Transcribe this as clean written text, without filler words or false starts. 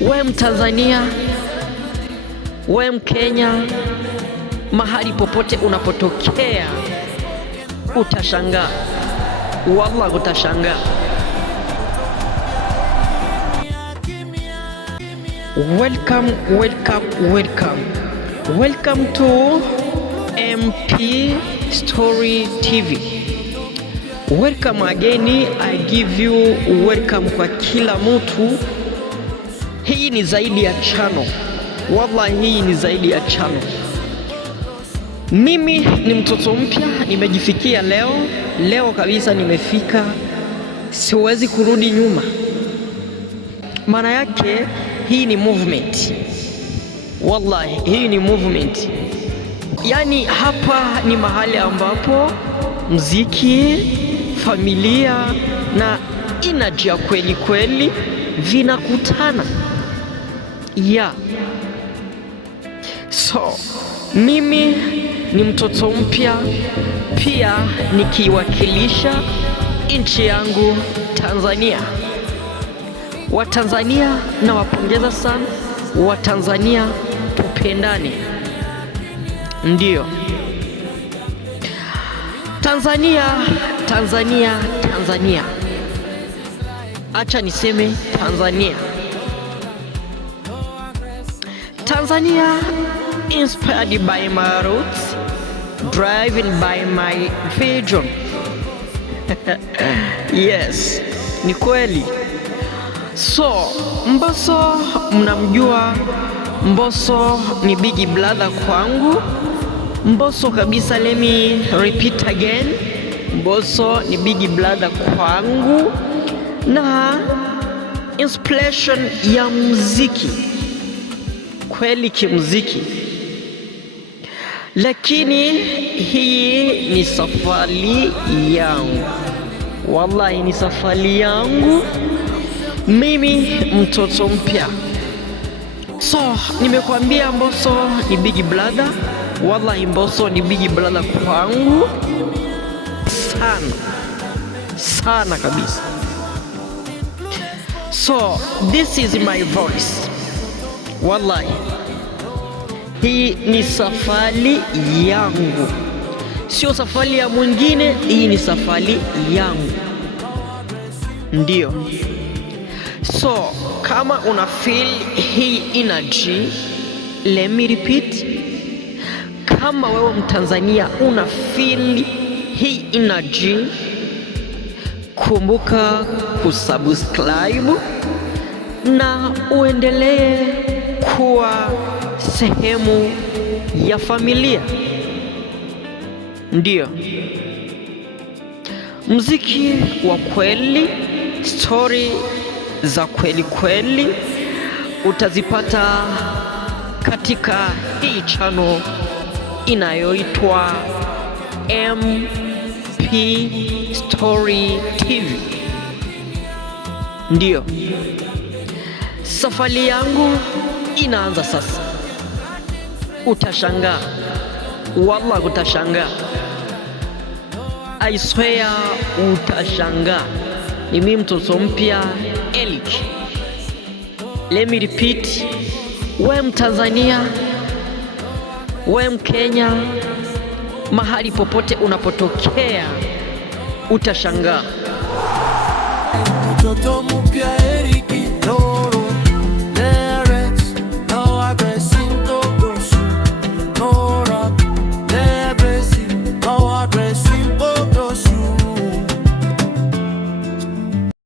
We Mtanzania, we Mkenya, mahali popote unapotokea, utashangaa. Wallah utashangaa. Welcome to MP Story TV. Welcome again, I give you welcome kwa kila mtu. Hii ni zaidi ya channel. Wallahi hii ni zaidi ya channel. Mimi ni mtoto mpya, nimejifikia leo kabisa nimefika. Siwezi kurudi nyuma. Maana yake hii ni movement. Wallahi hii ni movement. Yani hapa ni mahali ambapo muziki, familia na energy ya kweli kweli vinakutana. So mimi ni mtoto mpya, pia nikiwakilisha nchi yangu Tanzania. Watanzania nawapongeza sana. Watanzania tupendane. Ndio Tanzania. Acha niseme Tanzania inspired by my roots, driven by my vision. Yes, ni kweli. So Mbosso, mnamjua Mbosso ni big brother kwangu. Mbosso kabisa, let me repeat again. Mbosso ni big brother kwangu na inspiration ya muziki kweli kimuziki. Lakini hii ni safari yangu. Wallahi ni safari yangu. Mimi mtoto mpya. So nimekwambia Mbosso ni big brother. Wallahi Mbosso ni big brother kwangu sana kabisa. So this is my voice. Wallahi hii ni safari yangu, sio safari ya mwingine. Hii ni safari yangu, ndio. So kama una feel hii energy, let me repeat. Kama wewe Mtanzania una feel hii energy, kumbuka kusubscribe na uendelee kuwa sehemu ya familia. Ndio muziki wa kweli, story za kweli kweli utazipata katika hii channel inayoitwa MP Story TV. Ndio safari yangu inaanza sasa. Utashangaa, wallah utashangaa. I swear utashangaa. Ni mimi mtoto mpya Elik. Let me repeat. We Mtanzania, we Mkenya, mahali popote unapotokea, utashangaa. Mtoto mpya